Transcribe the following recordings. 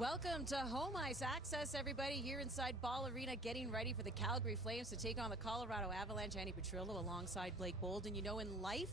Welcome to Home Ice Access, everybody, here inside Ball Arena, getting ready for the Calgary Flames to take on the Colorado Avalanche. Andy Petrillo alongside Blake Bolden. You know, in life,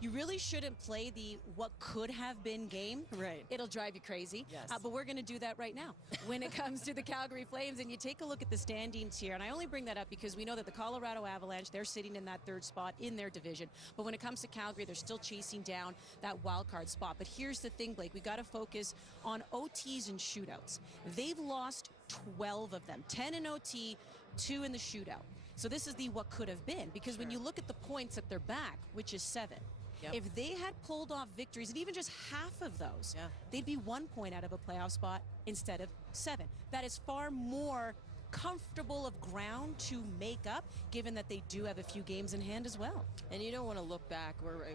you really shouldn't play the what could have been game. Right. It'll drive you crazy. Yes. But we're going to do that right now when it comes to the Calgary Flames. And you take a look at the standings here. And I only bring that up because we know that the Colorado Avalanche, they're sitting in that third spot in their division. But when it comes to Calgary, they're still chasing down that wild card spot. But here's the thing, Blake. We got to focus on OTs and shootouts. They've lost 12 of them, 10 in OT, 2 in the shootout. So this is the what could have been, because when you look at the points at their back, which is 7, if they had pulled off victories, and even just half of those, they'd be 1 point out of a playoff spot instead of 7. That is far more comfortable of ground to make up, given that they do have a few games in hand as well. And you don't want to look back.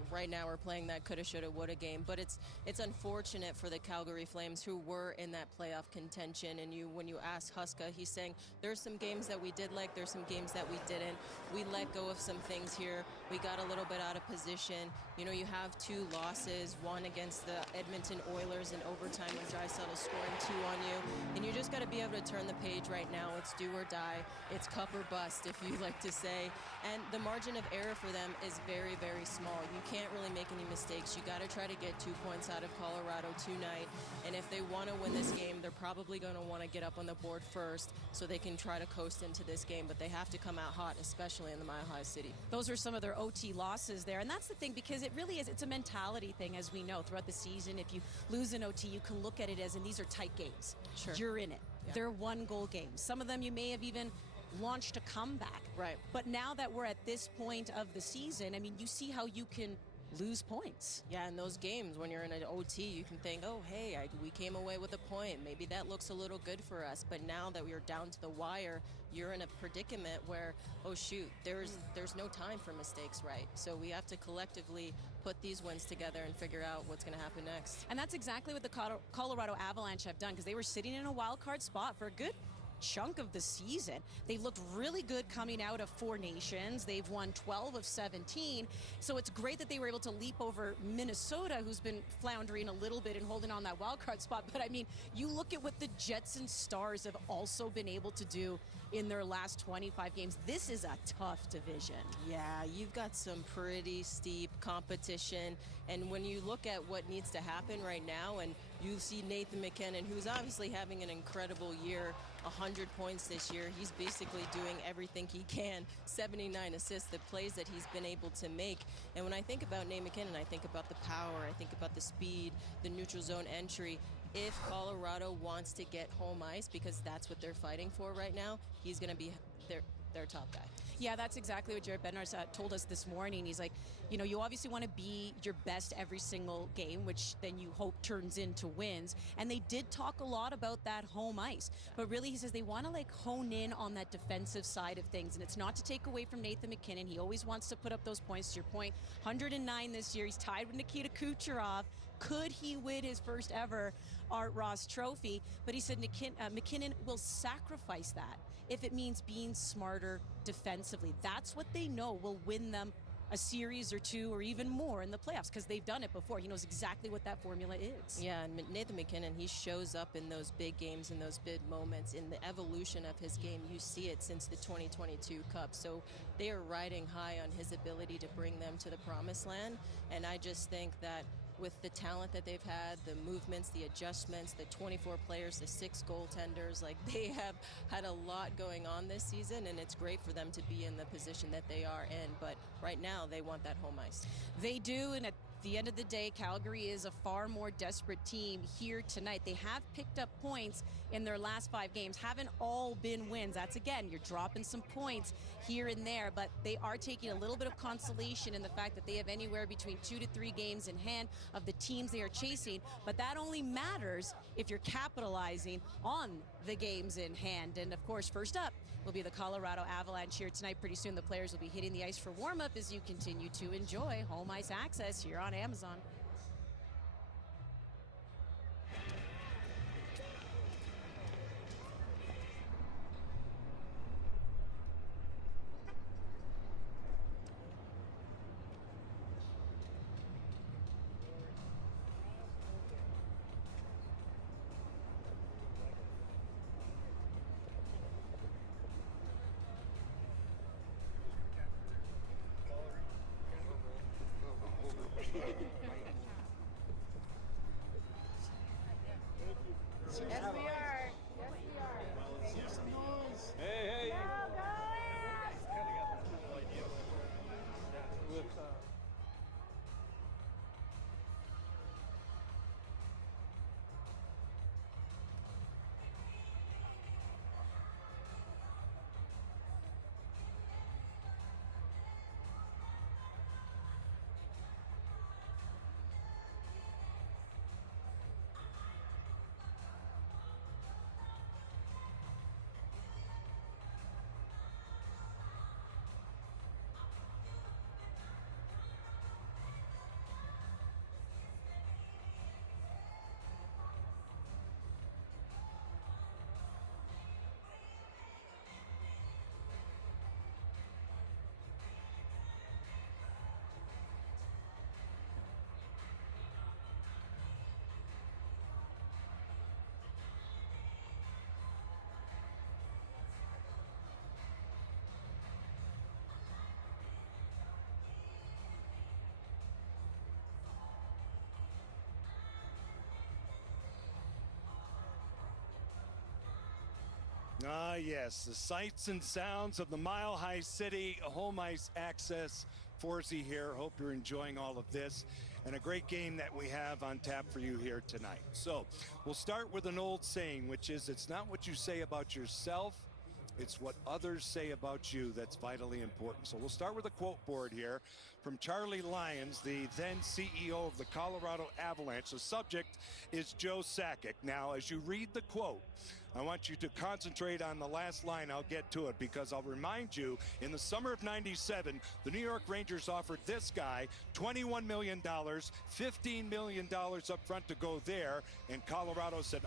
Right now we're playing that coulda, shoulda, woulda game, but it's unfortunate for the Calgary Flames, who were in that playoff contention. And when you ask Huska, he's saying there's some games that we did like, there's some games that we didn't. We let go of some things here. We got a little bit out of position. You know, you have 2 losses, one against the Edmonton Oilers in overtime when Draisaitl's scoring 2 on you, and you just got to be able to turn the page right now. It's do or die. It's cup or bust, if you like to say. And the margin of error for them is very, very small. You can't really make any mistakes. You got to try to get 2 points out of Colorado tonight. And if they want to win this game, they're probably going to want to get up on the board first so they can try to coast into this game. But they have to come out hot, especially in the Mile High City. Those are some of their OT losses there. And that's the thing, because it really is, it's a mentality thing, as we know, throughout the season. If you lose an OT, you can look at it as, and these are tight games. Sure. You're in it. Yeah. They're 1-goal games. Some of them you may have even launched a comeback. Right. But now that we're at this point of the season, I mean, you see how you can lose points. Yeah, in those games, when you're in an OT, you can think, oh, hey, we came away with a point. Maybe that looks a little good for us. But now that we're down to the wire, you're in a predicament where, oh, shoot, there's no time for mistakes, right? So we have to collectively put these wins together and figure out what's going to happen next. And that's exactly what the Colorado Avalanche have done, because they were sitting in a wild card spot for a good chunk of the season. They've looked really good coming out of 4 Nations. They've won 12 of 17. So it's great that they were able to leap over Minnesota, who's been floundering a little bit and holding on that wild card spot. But I mean, you look at what the Jets and Stars have also been able to do in their last 25 games. This is a tough division. Yeah, you've got some pretty steep competition. And when you look at what needs to happen right now, and you see Nathan MacKinnon, who's obviously having an incredible year, 100 points this year. He's basically doing everything he can, 79 assists, the plays that he's been able to make. And when I think about Nate MacKinnon, I think about the power, I think about the speed, the neutral zone entry. If Colorado wants to get home ice, because that's what they're fighting for right now, he's going to be their top guy. Yeah, that's exactly what Jared Bednar told us this morning. He's like, you know, you obviously want to be your best every single game, which then you hope turns into wins. And they did talk a lot about that home ice. But really, he says they want to like hone in on that defensive side of things. And it's not to take away from Nathan MacKinnon. He always wants to put up those points. To your point, 109 this year. He's tied with Nikita Kucherov. Could he win his first ever Art Ross trophy? But he said MacKinnon will sacrifice that if it means being smarter defensively. That's what they know will win them a series or 2 or even more in the playoffs, because they've done it before. He knows exactly what that formula is. Yeah, and Nathan MacKinnon, he shows up in those big games, in those big moments, in the evolution of his game. You see it since the 2022 Cup. So they are riding high on his ability to bring them to the promised land. And I just think that with the talent that they've had, the movements, the adjustments, the 24 players, the 6 goaltenders, like they have had a lot going on this season, and it's great for them to be in the position that they are in. But right now, they want that home ice. They do, and at the end of the day, Calgary is a far more desperate team here tonight. They have picked up points in their last 5 games, haven't all been wins. That's, again, you're dropping some points here and there, but they are taking a little bit of consolation in the fact that they have anywhere between 2 to 3 games in hand of the teams they are chasing. But that only matters if you're capitalizing on the games in hand. And of course, first up will be the Colorado Avalanche here tonight. Pretty soon the players will be hitting the ice for warm-up as you continue to enjoy Home Ice Access here on Amazon. Ah, yes, the sights and sounds of the Mile High City home ice access. Forsey here. Hope you're enjoying all of this and a great game that we have on tap for you here tonight. So we'll start with an old saying, which is it's not what you say about yourself, it's what others say about you that's vitally important. So we'll start with a quote board here from Charlie Lyons, the then CEO of the Colorado Avalanche. The subject is Joe Sakic. Now, as you read the quote, I want you to concentrate on the last line. I'll get to it because I'll remind you, in the summer of '97, the New York Rangers offered this guy $21 million, $15 million up front to go there, and Colorado said,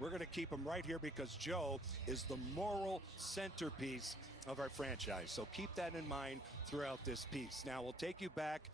we're going to keep him right here because Joe is the moral centerpiece of our franchise. So keep that in mind throughout this piece. Now, we'll take you back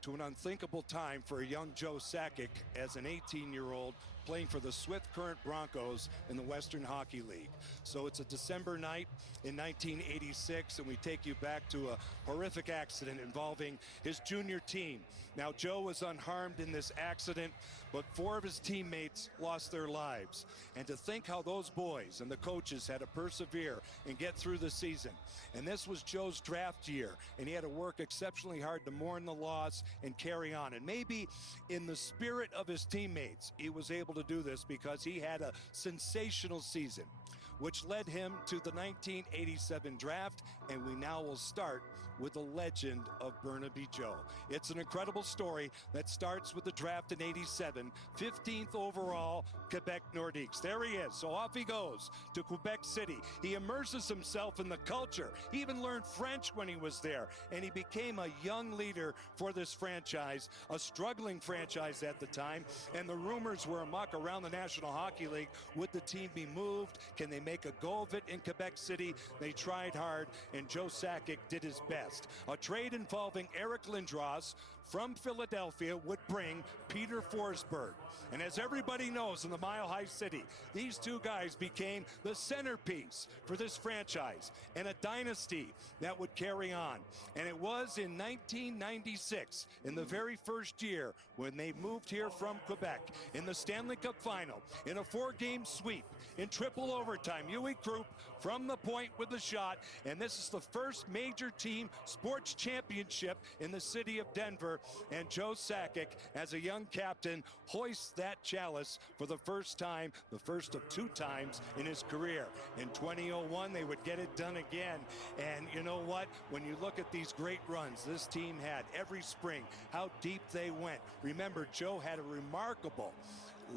to an unthinkable time for a young Joe Sakic as an 18-year-old playing for the Swift Current Broncos in the Western Hockey League. So it's a December night in 1986, and we take you back to a horrific accident involving his junior team. Now, Joe was unharmed in this accident, but 4 of his teammates lost their lives. And to think how those boys and the coaches had to persevere and get through the season. And this was Joe's draft year, and he had to work exceptionally hard to mourn the loss and carry on. And maybe in the spirit of his teammates, he was able to do this because he had a sensational season, which led him to the 1987 draft, and we now will start with the legend of Burnaby Joe. It's an incredible story that starts with the draft in '87, 15th overall, Quebec Nordiques. There he is. So off he goes to Quebec City. He immerses himself in the culture. He even learned French when he was there, and he became a young leader for this franchise, a struggling franchise at the time, and the rumors were amok around the National Hockey League. Would the team be moved? Can they make a go of it in Quebec City? They tried hard, and Joe Sakic did his best. A trade involving Eric Lindros from Philadelphia would bring Peter Forsberg. And as everybody knows in the Mile High City, these two guys became the centerpiece for this franchise and a dynasty that would carry on. And it was in 1996, in the very first year, when they moved here from Quebec in the Stanley Cup Final, in a 4-game sweep, in triple overtime. Huey Krupp from the point with the shot, and this is the first major team sports championship in the city of Denver, and Joe Sakic, as a young captain, hoists that chalice for the first time, the first of 2 times in his career. In 2001, they would get it done again, and you know what? When you look at these great runs this team had every spring, how deep they went. Remember, Joe had a remarkable,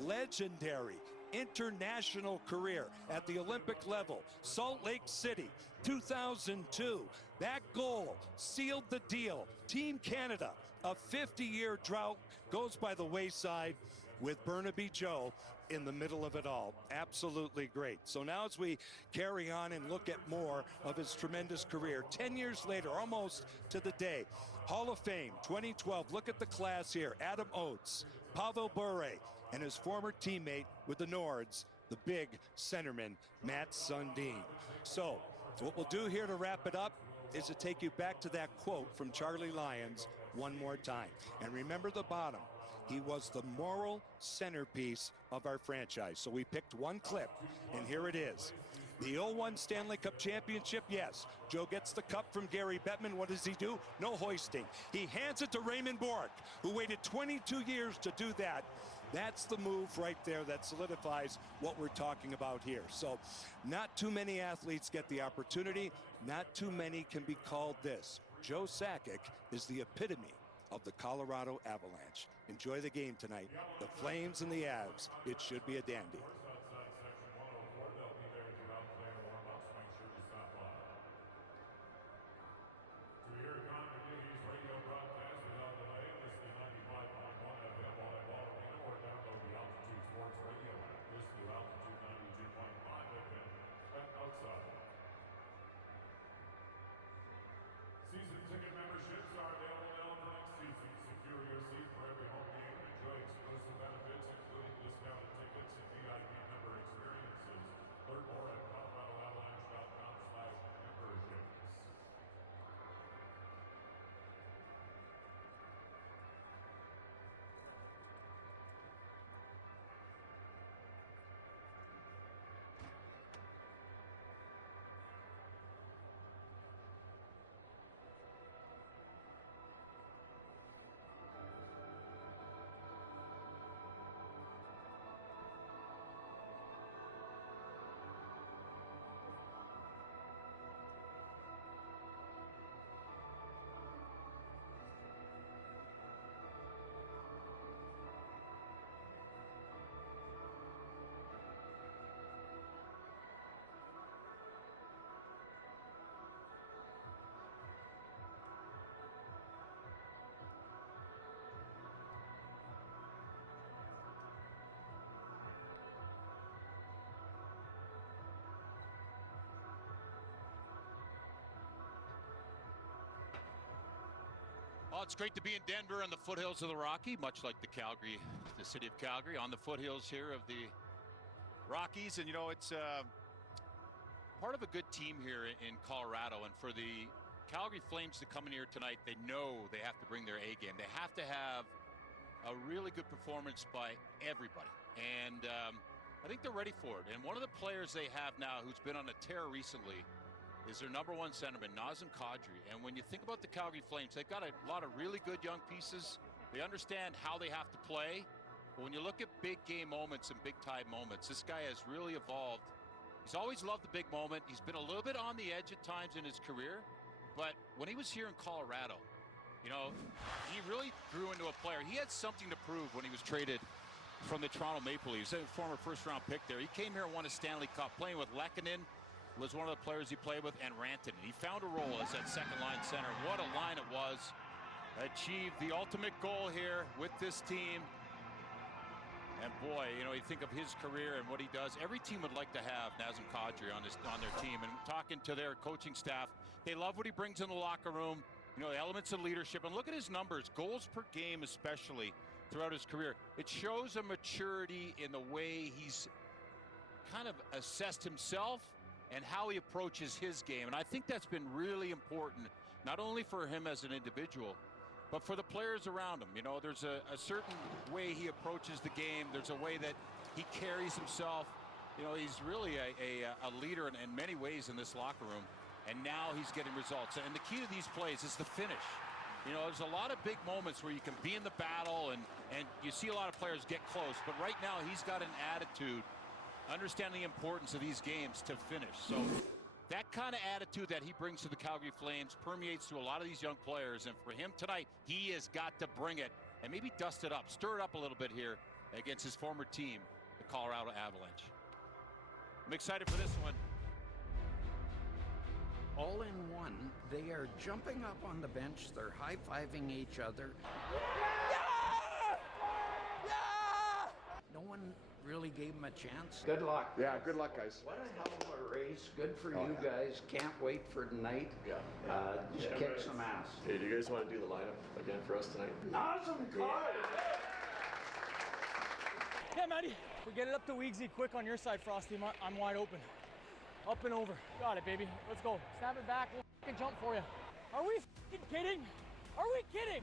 legendary international career at the Olympic level. Salt Lake City, 2002. That goal sealed the deal. Team Canada, a 50-year drought, goes by the wayside with Burnaby Joe in the middle of it all. Absolutely great. So now as we carry on and look at more of his tremendous career, 10 years later, almost to the day, Hall of Fame, 2012. Look at the class here. Adam Oates, Pavel Bure, and his former teammate with the Nords, the big centerman, Matt Sundin. So what we'll do here to wrap it up is to take you back to that quote from Charlie Lyons one more time. And remember the bottom. He was the moral centerpiece of our franchise. So we picked one clip, and here it is. The 0-1 Stanley Cup Championship, yes. Joe gets the cup from Gary Bettman. What does he do? No hoisting. He hands it to Raymond Bourque, who waited 22 years to do that. That's the move right there that solidifies what we're talking about here. So not too many athletes get the opportunity. Not too many can be called this. Joe Sakic is the epitome of the Colorado Avalanche. Enjoy the game tonight. The Flames and the Avs. It should be a dandy. Season ticket memberships are available now for next season. Secure your seat for every home game and enjoy exclusive benefits, including discounted tickets and VIP it's great to be in Denver on the foothills of the Rocky, much like the city of Calgary, on the foothills here of the Rockies. And, you know, it's part of a good team here in Colorado. And for the Calgary Flames to come in here tonight, they know they have to bring their A game. They have to have a really good performance by everybody. And I think they're ready for it. And one of the players they have now who's been on a tear recently is their number one centerman, Nazem Kadri. And when you think about the Calgary Flames, they've got a lot of really good young pieces. They understand how they have to play. But when you look at big game moments and big time moments, this guy has really evolved. He's always loved the big moment. He's been a little bit on the edge at times in his career. But when he was here in Colorado, you know, he really grew into a player. He had something to prove when he was traded from the Toronto Maple Leafs, a former first-round pick there. He came here and won a Stanley Cup, playing with Lehkonen, was one of the players he played with, and Rantanen. He found a role as that second-line center. What a line it was. Achieved the ultimate goal here with this team. And boy, you know, you think of his career and what he does. Every team would like to have Nazem Kadri on their team. And talking to their coaching staff, they love what he brings in the locker room. You know, the elements of leadership. And look at his numbers, goals per game especially throughout his career. It shows a maturity in the way he's kind of assessed himself and how he approaches his game. And I think that's been really important, not only for him as an individual, but for the players around him. You know, there's a certain way he approaches the game. There's a way that he carries himself. You know, he's really a leader in many ways in this locker room. And now he's getting results. And the key to these plays is the finish. You know, there's a lot of big moments where you can be in the battle and you see a lot of players get close. But right now he's got an attitude, understanding the importance of these games to finish. So that kind of attitude that he brings to the Calgary Flames permeates to a lot of these young players. And for him tonight, he has got to bring it and maybe dust it up, stir it up a little bit here against his former team, the Colorado Avalanche. I'm excited for this one. All in one, they are jumping up on the bench, they're high-fiving each other. Yeah! Yeah! No one really gave them a chance. Good luck. Yeah, good luck, guys. What a hell of a race. Good for you guys. Can't wait for tonight. Yeah. Just kick some ass. Hey, do you guys want to do the lineup again for us tonight? Awesome card! Yeah, Matty. We get it up to Weegsy quick on your side, Frosty. I'm wide open. Up and over. Got it, baby. Let's go. Snap it back. We'll f***ing jump for you. Are we f***ing kidding? Are we kidding?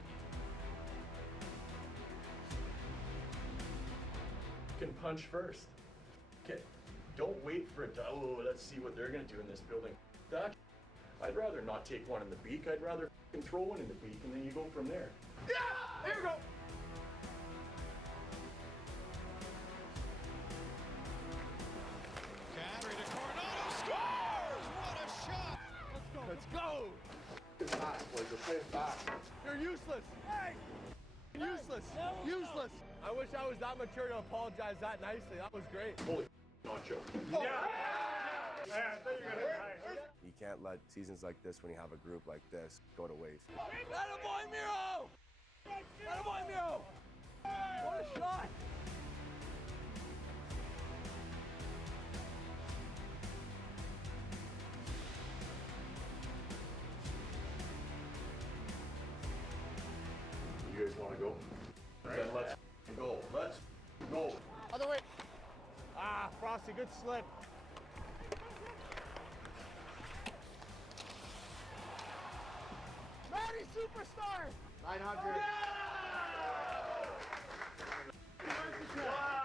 You can punch first. Okay. Don't wait for it to, let's see what they're going to do in this building. I'd rather not take one in the beak. I'd rather f***ing throw one in the beak, and then you go from there. Yeah! There you go! Let's go! Fast, boys. We're playing fast. You're useless! Hey! Useless! Useless! I wish I was that mature to apologize that nicely. That was great. Holy nacho. Oh. Yeah! You can't let seasons like this, when you have a group like this, go to waste. Attaboy, Miro! Attaboy, Miro! What a shot! You guys want to go? Then let's go. Let's go. Other way. Ah, Frosty, good slip. Matty Superstar! 900. Wow!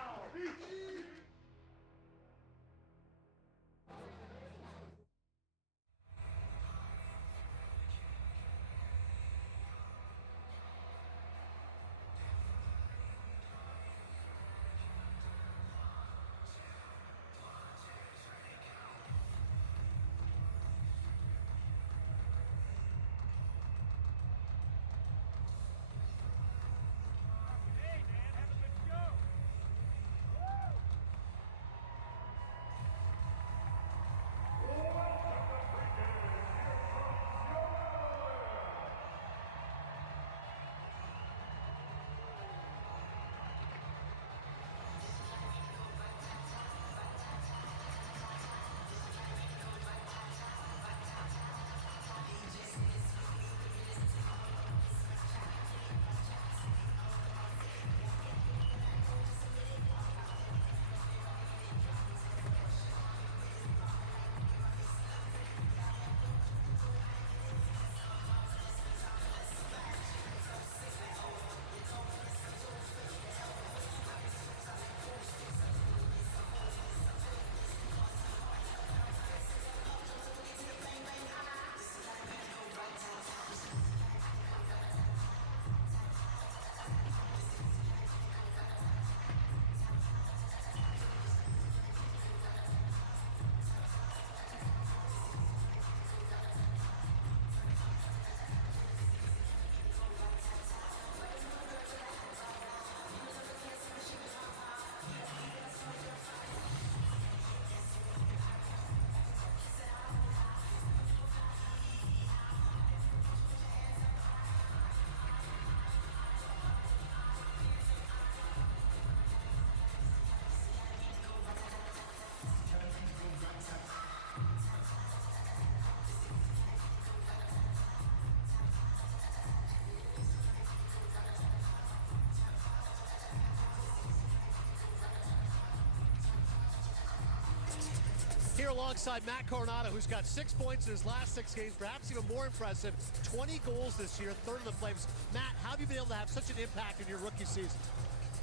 here alongside Matt Coronado, who's got 6 points in his last 6 games, perhaps even more impressive, 20 goals this year, third in the Flames. Matt, how have you been able to have such an impact in your rookie season?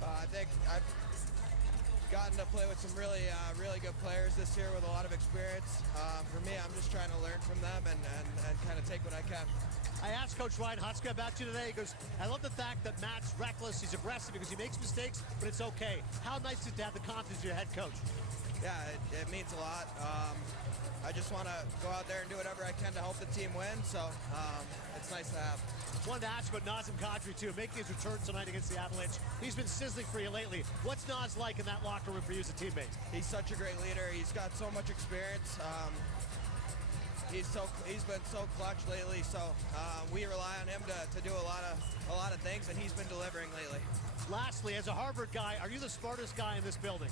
I think I've gotten to play with some really good players this year with a lot of experience. For me, I'm just trying to learn from them and kind of take what I can. I asked Coach Ryan Huska about you today. He goes, I love the fact that Matt's reckless, he's aggressive because he makes mistakes, but it's okay. How nice is it to have the confidence of your head coach? Yeah, it means a lot. I just want to go out there and do whatever I can to help the team win, so it's nice to have. Wanted to ask about Nazem Kadri, too, making his return tonight against the Avalanche. He's been sizzling for you lately. What's Naz like in that locker room for you as a teammate? He's such a great leader. He's got so much experience. He's been so clutch lately, so we rely on him to do a lot of things, and he's been delivering lately. Lastly, as a Harvard guy, are you the smartest guy in this building?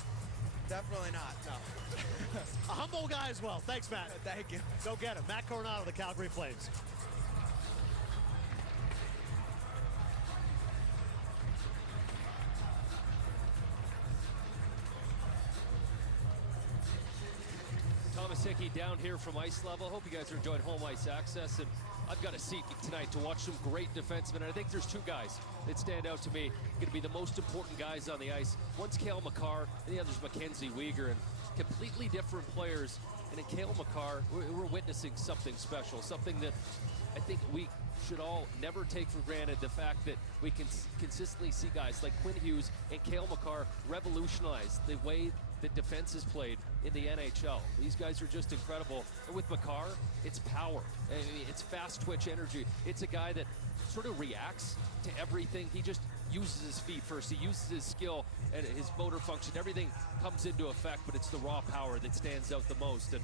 Definitely not, no. A humble guy as well. Thanks, Matt. Thank you. Go get him. Matt Coronado, the Calgary Flames. Thomas Hickey down here from ice level. Hope you guys are enjoying home ice access. And I've got a seat tonight to watch some great defensemen. And I think there's 2 guys that stand out to me. Going to be the most important guys on the ice. One's Cale Makar, and the other's Mackenzie Weegar. And completely different players. And in Cale Makar, we're witnessing something special. Something that I think we should all never take for granted, the fact that we can consistently see guys like Quinn Hughes and Cale Makar revolutionize the way that defense is played in the NHL. These guys are just incredible. And with Makar, it's power. I mean, it's fast twitch energy. It's a guy that sort of reacts to everything. He just uses his feet first. He uses his skill and his motor function. Everything comes into effect, but it's the raw power that stands out the most. And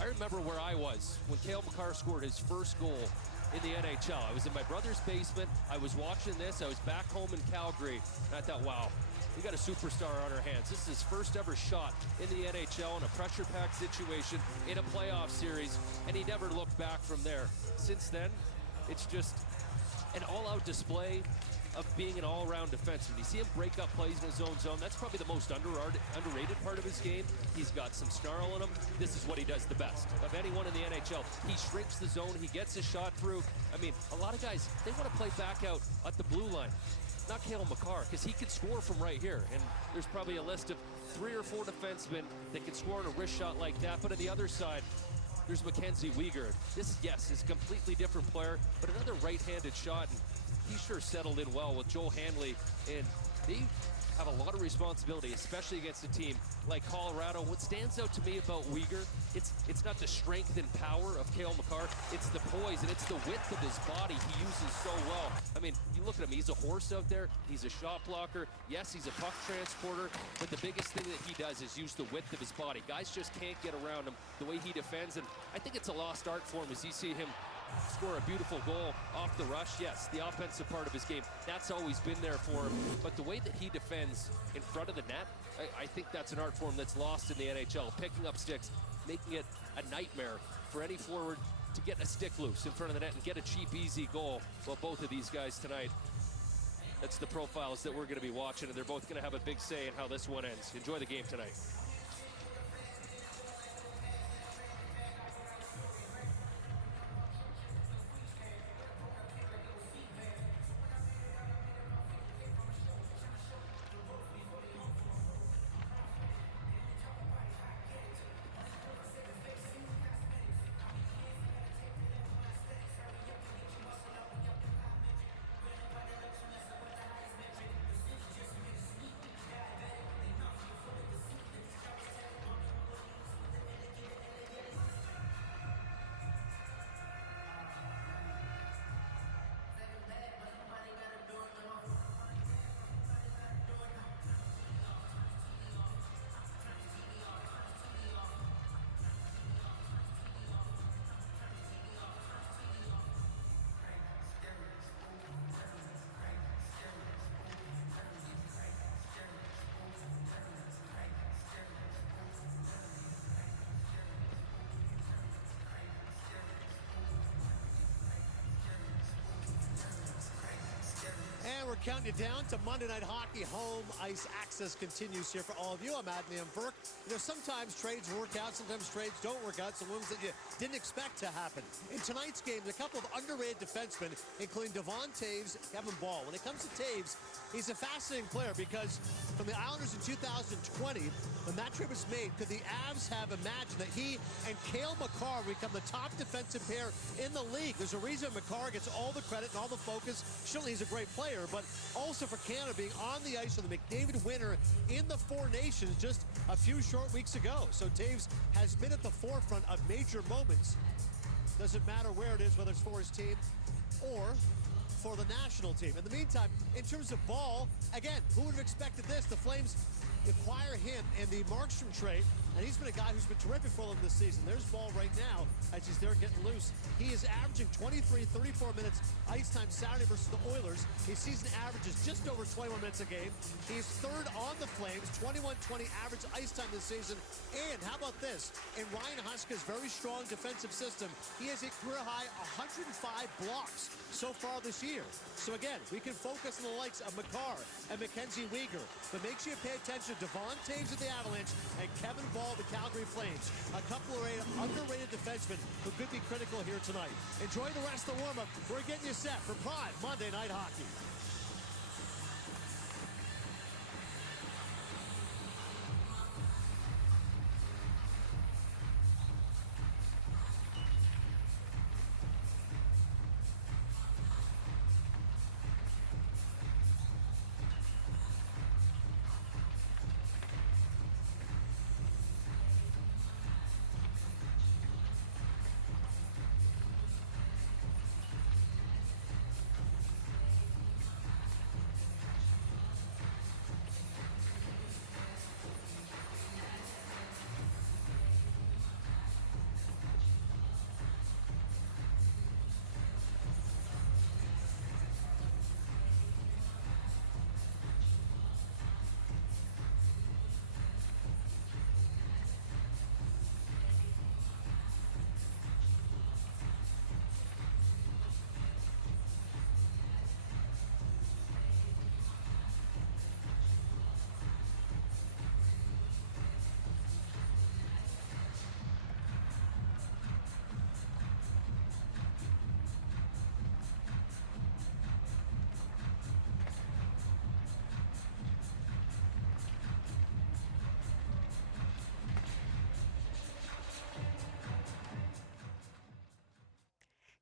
I remember where I was when Cale Makar scored his first goal in the NHL. I was in my brother's basement. I was watching this. I was back home in Calgary. And I thought, wow, we got a superstar on our hands. This is his first ever shot in the NHL in a pressure-packed situation in a playoff series, and he never looked back from there. Since then, it's just an all-out display of being an all-around defenseman. You see him break up plays in his own zone. That's probably the most underrated part of his game. He's got some snarl in him. This is what he does the best of anyone in the NHL. He shrinks the zone. He gets his shot through. I mean, a lot of guys, they want to play back out at the blue line. Not Cale Makar, because he can score from right here. And there's probably a list of 3 or 4 defensemen that can score on a wrist shot like that. But on the other side, there's Mackenzie Weegar. This, yes, is a completely different player, but another right-handed shot. And he sure settled in well with Joel Hanley, and they have a lot of responsibility, especially against a team like Colorado. What stands out to me about Weegar, it's not the strength and power of Cale Makar, it's the poise and it's the width of his body he uses so well. I mean, you look at him, he's a horse out there, he's a shot blocker, yes, he's a puck transporter, but the biggest thing that he does is use the width of his body. Guys just can't get around him the way he defends, and I think it's a lost art for him as you see him score a beautiful goal off the rush. Yes, the offensive part of his game, that's always been there for him. But the way that he defends in front of the net, I think that's an art form that's lost in the NHL. Picking up sticks, making it a nightmare for any forward to get a stick loose in front of the net and get a cheap, easy goal. Well, both of these guys tonight, that's the profiles that we're going to be watching, and they're both going to have a big say in how this one ends. Enjoy the game tonight. And we're counting you down to Monday Night Hockey. Home ice access continues here for all of you. I'm Adley Burke. You know, sometimes trades work out, sometimes trades don't work out. Some moves that you didn't expect to happen. In tonight's game, a couple of underrated defensemen, including Devon Toews, Kevin Ball. When it comes to Toews, he's a fascinating player because from the Islanders in 2020, when that trade was made, could the Avs have imagined that he and Cale Makar become the top defensive pair in the league? There's a reason Makar gets all the credit and all the focus. Surely he's a great player, but also for Canada being on the ice with the McDavid winner in the Four Nations just a few short weeks ago. So Toews has been at the forefront of major moments. Doesn't matter where it is, whether it's for his team or for the national team. In the meantime, in terms of Ball, again, who would have expected this? The Flames acquire him in the Markstrom trade, and he's been a guy who's been terrific for them this season. There's Ball right now as he's there getting loose. He is averaging 23, 34 minutes ice time Saturday versus the Oilers. His season averages just over 21 minutes a game. He's third on the Flames, 21-20 average ice time this season. And how about this? In Ryan Huska's very strong defensive system, he has a career high 105 blocks so far this year. So again, we can focus on the likes of Makar and Mackenzie Weegar, but make sure you pay attention to Devon Toews of the Avalanche and Kevin Ball of the Calgary Flames. A couple of underrated defensemen who could be critical here tonight. Enjoy the rest of the warm-up. We're getting you set for Prime Monday Night Hockey.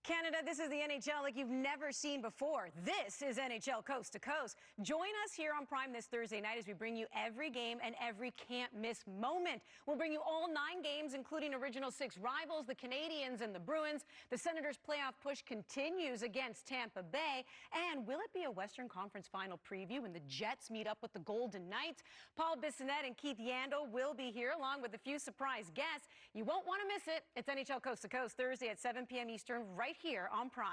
Canada, this is the NHL like you've never seen before. This is NHL Coast to Coast. Join us here on Prime this Thursday night as we bring you every game and every can't-miss moment. We'll bring you all 9 games, including Original 6 rivals, the Canadiens and the Bruins. The Senators' playoff push continues against Tampa Bay. And will it be a Western Conference Final preview when the Jets meet up with the Golden Knights? Paul Bissonnette and Keith Yandel will be here, along with a few surprise guests. You won't want to miss it. It's NHL Coast to Coast, Thursday at 7 p.m. Eastern, right here on Prime.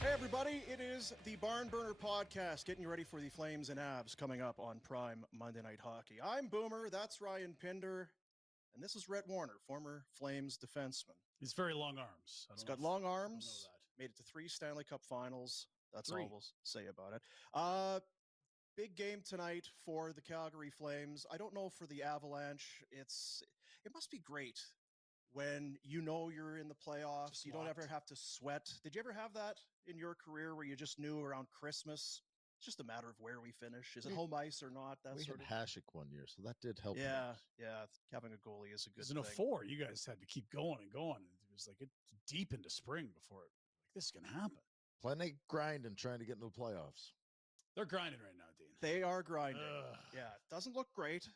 Hey everybody, it is the Barn Burner Podcast, getting you ready for the Flames and Avs coming up on Prime Monday Night Hockey. I'm Boomer, that's Ryan Pinder, and this is Rhett Warner, former Flames defenseman. He's very long arms. He's got long arms, made it to 3 Stanley Cup finals. That's all we'll say about it. Big game tonight for the Calgary Flames. I don't know for the Avalanche. It must be great when you know you're in the playoffs. You don't ever have to sweat. Did you ever have that in your career where you just knew around Christmas, it's just a matter of where we finish? Is it home ice or not? We had Hasek one year, so that did help. Yeah. Having a goalie is a good thing. Because in 04, you guys had to keep going and going. It was like it's deep into spring before this is going to happen. Plenty grinding, trying to get into the playoffs. They're grinding right now, Dean. They are grinding. Yeah, it doesn't look great.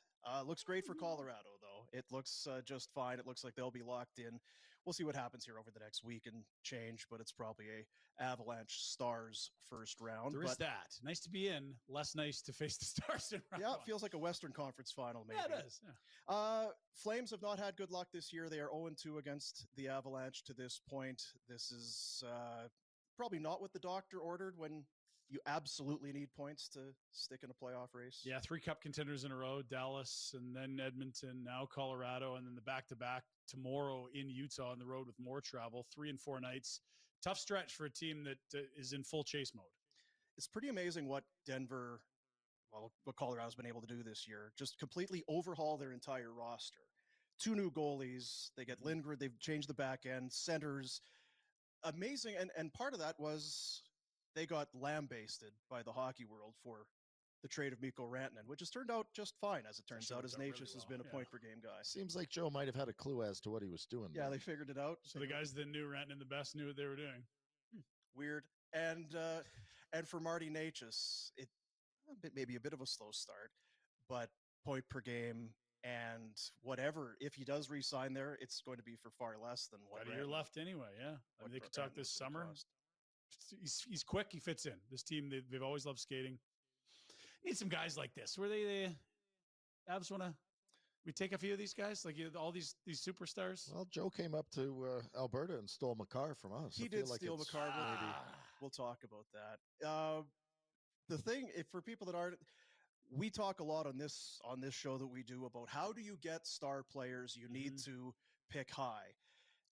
Looks great for Colorado, though. It looks just fine. It looks like they'll be locked in. We'll see what happens here over the next week and change, but it's probably a Avalanche Stars first round. There is that. Nice to be in, less nice to face the Stars in round one. It feels like a Western Conference final, maybe. Yeah, it is. Yeah. Flames have not had good luck this year. They are 0-2 against the Avalanche to this point. This is probably not what the doctor ordered when you absolutely need points to stick in a playoff race. Yeah, 3 cup contenders in a row, Dallas and then Edmonton, now Colorado, and then the back-to-back tomorrow in Utah on the road with more travel, 3 and 4 nights. Tough stretch for a team that is in full chase mode. It's pretty amazing what what Colorado's been able to do this year. Just completely overhaul their entire roster. 2 new goalies. They get Lindgren. They've changed the back end. Centers. Amazing. And part of that was they got lambasted by the hockey world for the trade of Mikko Rantanen, which has turned out just fine, as it turns out, as Natchez has been a point-per-game guy. Seems like Joe might have had a clue as to what he was doing. Yeah, they figured it out. So the guys that knew Rantanen the best knew what they were doing. Weird. And for Marty Natchez, maybe a bit of a slow start, but point per game and whatever. If he does re-sign there, it's going to be for far less than what. Got a year left anyway, yeah. I mean, they could talk this summer. He's quick. He fits in. This team, they've always loved skating. Need some guys like this. Where they Avs want to we take a few of these guys, like all these superstars? Well, Joe came up to Alberta and stole Makar from us. He did steal Makar. We'll talk about that. The thing, for people that aren't, we talk a lot on this show that we do about how do you get star players. You need to pick high.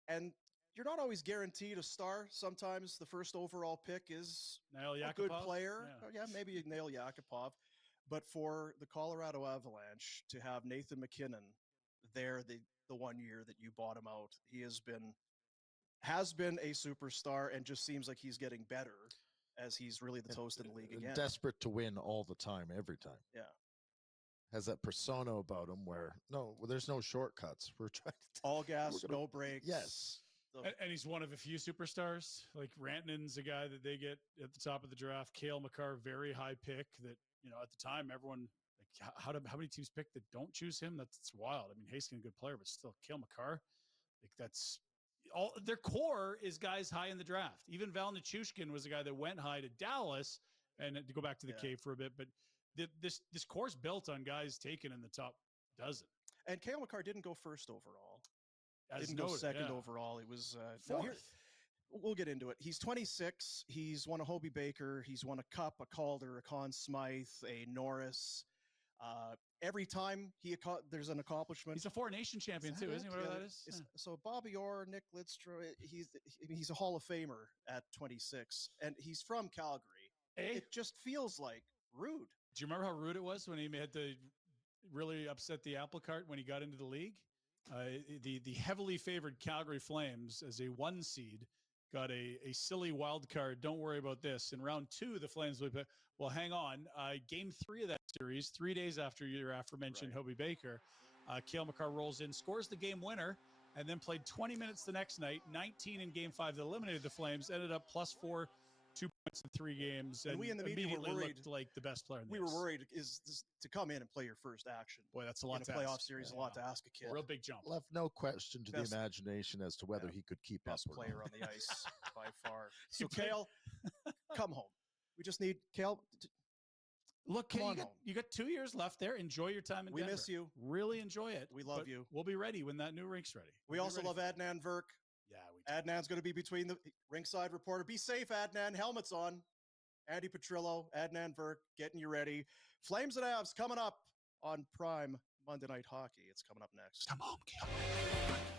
And you're not always guaranteed a star. Sometimes the first overall pick is a good player. Yeah, maybe you nail Yakupov. But for the Colorado Avalanche to have Nathan McKinnon there the 1 year that you bought him out, he has been a superstar and just seems like he's getting better as he's really the toast in the league again. Desperate to win all the time, every time. Yeah. Has that persona about him where, there's no shortcuts. We're trying to... All gas, no brakes. Yes. And he's one of a few superstars. Like Rantanen's a guy that they get at the top of the draft. Cale Makar, very high pick that, at the time, everyone, like, how many teams pick that don't choose him? That's wild. I mean, Haskin, a good player, but still Cale Makar. Like, that's all their core is guys high in the draft. Even Val Nichushkin was a guy that went high to Dallas, and to go back to the cave for a bit, but this core's built on guys taken in the top dozen. And Cale Makar didn't go first overall. Didn't go second overall. He was fourth. We'll get into it. He's 26. He's won a Hobey Baker. He's won a Cup, a Calder, a Conn Smythe, a Norris. Every time there's an accomplishment. He's a Four Nation champion too, isn't he? Whatever that is. So Bobby Orr, Nick Lidstrom, he's a Hall of Famer at 26, and he's from Calgary. It just feels like rude. Do you remember how rude it was when he had to really upset the apple cart when he got into the league? The heavily favored Calgary Flames as a 1 seed got a silly wild card. Don't worry about this. In round 2, the Flames will well, hang on. Game 3 of that series, 3 days after your aforementioned Hobey Baker, Cale Makar rolls in, scores the game winner, and then played 20 minutes the next night, 19 in Game 5 that eliminated the Flames, ended up +4, 2 points in 3 games, and we in the media were worried, looked like the best player in we were worried is this, to come in and play your first action. Boy, that's a lot in a playoff series, a lot to ask a kid. Real big jump. Left no question to the imagination as to whether he could keep best up. Player on the ice by far. So Cale, come home. We just need Cale. Look, you got 2 years left there. Enjoy your time in Denver. We miss you. Really enjoy it. We love you. We'll be ready when that new rink's ready. We also love Adnan Virk. Yeah, Adnan's going to be between the ringside reporter. Be safe, Adnan. Helmets on. Andy Petrillo, Adnan Verk, getting you ready. Flames and Avs coming up on Prime Monday Night Hockey. It's coming up next. Come home, kid.